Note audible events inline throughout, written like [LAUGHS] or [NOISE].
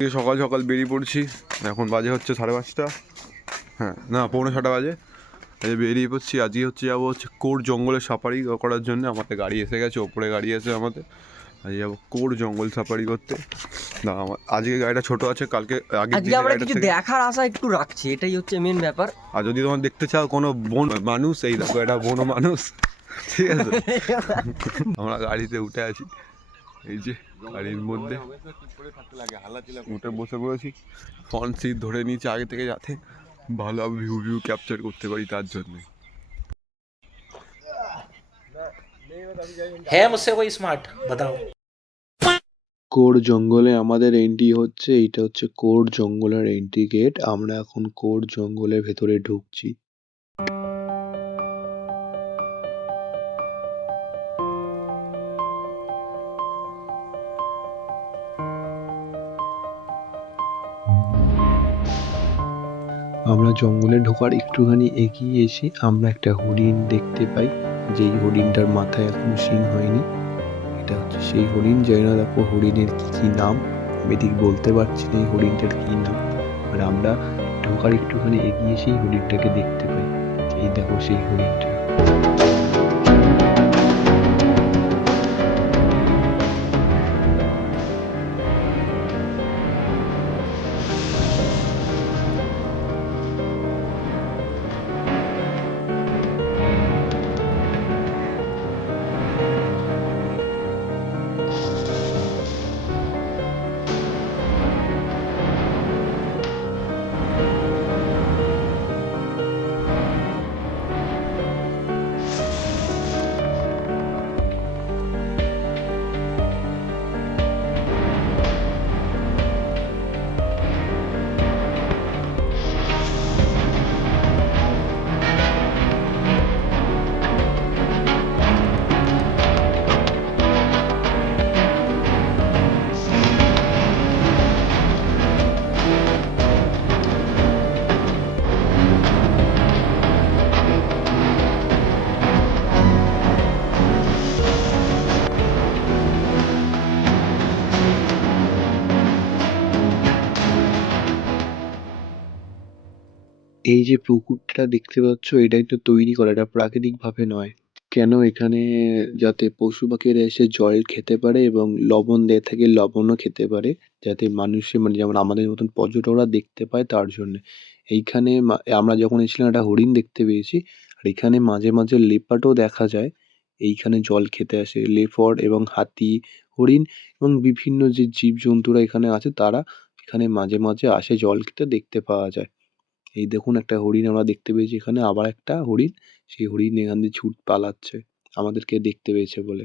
সকাল সকাল বেরিয়ে পড়ছি। এখন বাজে হচ্ছে সাড়ে পাঁচটা। হ্যাঁ না পৌনে ছটা বাজে। বেরিয়ে পড়ছি আজকে হচ্ছে যাব হচ্ছে কোর জঙ্গলে সাফারি করার জন্য। আমাদের গাড়ি এসে গেছে ওপরে গাড়ি আছে আমাদের। আজকে যাব কোর জঙ্গল সাফারি করতে। না আমার আজকে গাড়িটা ছোট আছে কালকে আগে আমরা কিছু দেখার আশা একটু রাখছি এটাই হচ্ছে মেন ব্যাপার। আর যদি তোমার দেখতে চাও কোনো বন মানুষ এই দেখো এটা বন মানুষ। ঠিক আছে? [LAUGHS] আমরা গাড়িতে উঠে আছি। এই যে আর মধ্যে। উঠে বসে পড়েছি। ফন সিট ধরে নিয়েছি আগে থেকে যাতে ভালো ভিউ ভিউ ক্যাপচার করতে পারি তার জন্য। কোর জঙ্গলে আমাদের এন্ট্রি হচ্ছে এটা হচ্ছে কোর জঙ্গলের এন্ট্রি গেট আমরা এখন কোর জঙ্গলের ভেতরে ঢুকছি। আমরা জঙ্গলে ঢোকার একটুখানি এগিয়ে এসে আমরা একটা হরিণ দেখতে পাই। যেই হরিণটার মাথায় এখন শিং হয়নি। এটা হচ্ছে সেই হরিণ। যাই না দেখো হরিণের কী কী নাম। আমি ঠিক বলতে পারছি না এই হরিণটার কী নাম। আর আমরা ঢোকার একটুখানি এগিয়ে এসেই হরিণটাকে দেখতে পাই। এই দেখো সেই হরিণটা। এই যে পুকুরটা দেখতে পাচ্ছ এটা তো তৈরি করা, এটা প্রাকৃতিক ভাবে নয়। কেন এখানে যাতে পশু পাখিরা এসে জল খেতে পারে এবং লবণ দেয়া থাকে, লবণও খেতে পারে, যাতে মানুষে মানে যেমন আমাদের মতন পর্যটকরা দেখতে পায় তার জন্য। এইখানে আমরা যখন এসেছিলাম একটা হরিণ দেখতে পেয়েছি, আর এখানে মাঝে মাঝে লেপার্ডও দেখা যায়, এইখানে জল খেতে আসে লেপার্ড এবং হাতি, হরিণ এবং বিভিন্ন যে জীবজন্তুরা এখানে আছে, তারা এখানে মাঝে মাঝে আসে জল খেতে, দেখতে পাওয়া যায়। এই দেখুন একটা হরিণ আমরা দেখতে পেয়েছি এখানে, আবার একটা হরিণ। সেই হরিণ এখান দিয়ে ছুট পালাচ্ছে, আমাদেরকে দেখতে পেয়েছে বলে।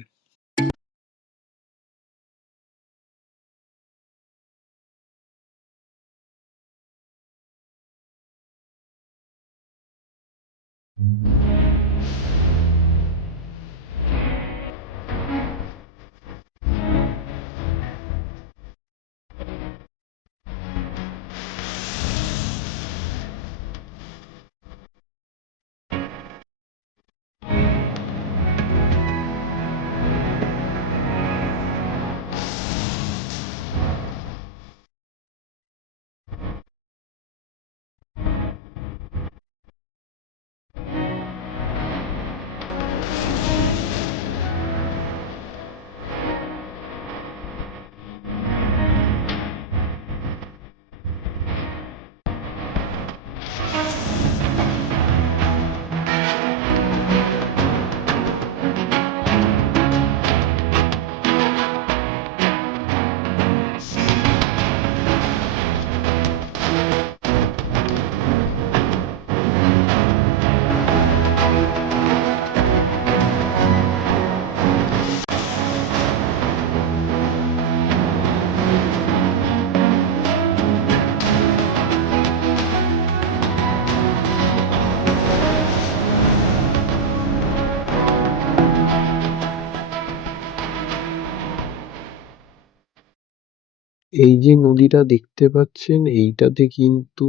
এই যে নদীটা দেখতে পাচ্ছেন, এইটাতে কিন্তু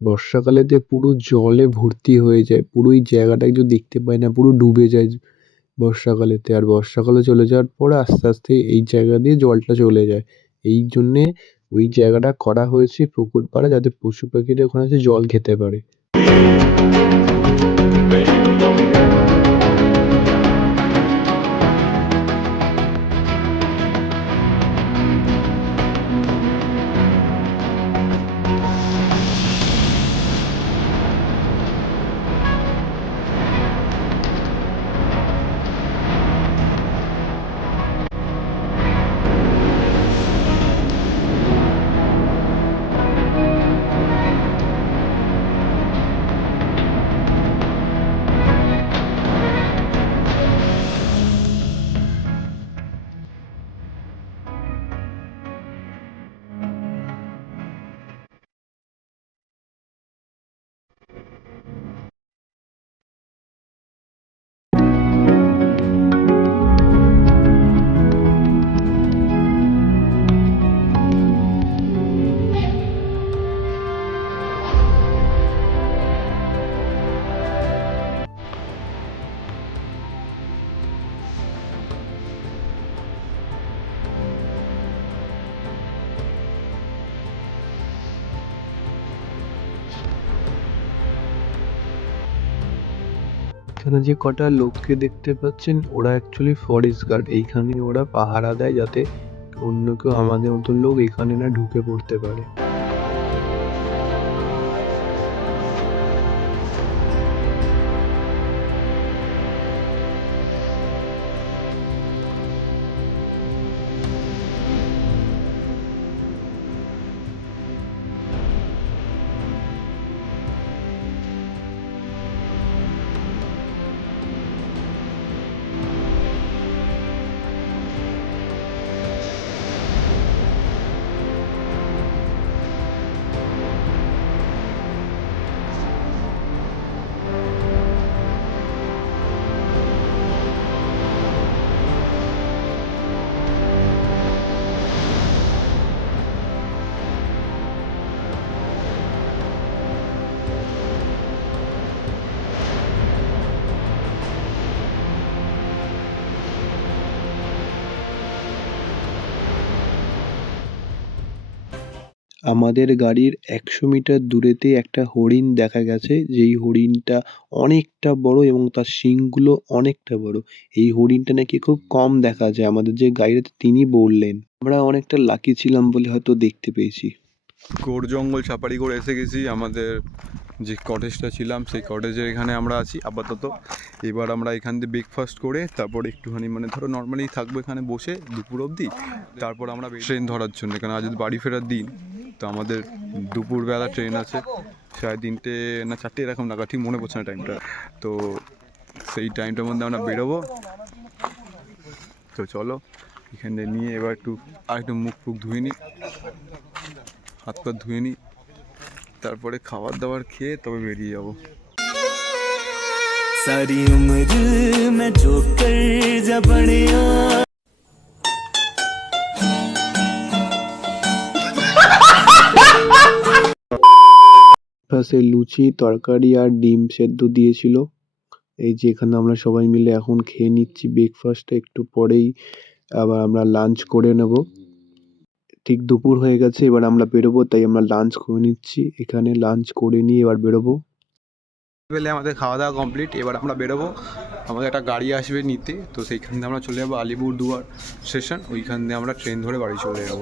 বর্ষাকালেতে পুরো জলে ভর্তি হয়ে যায়, পুরো এই জায়গাটা কিছু দেখতে পায় না, পুরো ডুবে যায় বর্ষাকালেতে। আর বর্ষাকালে চলে যাওয়ার পরে আস্তে আস্তে এই জায়গা দিয়ে জলটা চলে যায়। এই জন্যে ওই জায়গাটা করা হয়েছে পুকুর পাড়ে যাতে পশু পাখিরা ওখানে এসে জল খেতে পারে। এখানে যে কটা লোককে দেখতে পাচ্ছেন, ওরা অ্যাকচুয়ালি ফরেস্ট গার্ড এইখানে ওরা পাহারা দেয় যাতে অন্য কেউ আমাদের মতন লোক এখানে না ঢুকে পড়তে পারে। আমাদের গাড়ির একশো মিটার দূরেতে একটা হরিণ দেখা গেছে। যেই হরিণটা অনেকটা বড় এবং তার শিংগুলো অনেকটা বড়। এই হরিণটা নাকি খুব কম দেখা যায় আমাদের যে গাইড তিনি বললেন। আমরা অনেকটা লাকি ছিলাম বলে হয়তো দেখতে পেয়েছি। গোড় জঙ্গল সাফারি করে এসে গেছি। আমাদের যে কটেজটা ছিলাম, সেই কটেজের এখানে আমরা আছি আপাতত। এবার আমরা এখান দিয়ে ব্রেকফাস্ট করে তারপর একটুখানি মানে ধরো নর্মালি থাকব এখানে বসে দুপুর অবধি। তারপর আমরা ট্রেন ধরার জন্য, কারণ আজ বাড়ি ফেরার দিন। তো আমাদের দুপুরবেলা ট্রেন আছে। সাড়ে তিনটে না চারটে এরকম লাগা ঠিক মনে পড়ছে না টাইমটা তো সেই টাইমটার মধ্যে আমরা বেরোবো। তো চলো, এখানে নিয়ে এবার একটু আর একটু মুখ ফুখ ধুয়ে নিই। হাত পা ধুয়ে নিই। তারপরে খাবার দাবার খেয়ে তবে বেরিয়ে যাব। সারি উমর মে জো কর ব্রেকফাস্টে লুচি, তরকারি আর ডিম সেদ্ধ দিয়েছিল। এই যে এখানে আমরা সবাই মিলে এখন খেয়ে নিচ্ছি ব্রেকফাস্টটা একটু পরেই আবার আমরা লাঞ্চ করে নেব। ঠিক দুপুর হয়ে গেছে, এবার আমরা বেরোবো, তাই আমরা লাঞ্চ করে নিচ্ছি। এখানে লাঞ্চ করে নিয়ে এবার বেরোবো। বেলে আমাদের খাওয়া দাওয়া কমপ্লিট এবার আমরা বেরোবো। আমাদের একটা গাড়ি আসবে নিতে, তো সেইখান দিয়ে আমরা চলে যাব আলিপুরদুয়ার স্টেশন ওইখান দিয়ে আমরা ট্রেন ধরে বাড়ি চলে যাব।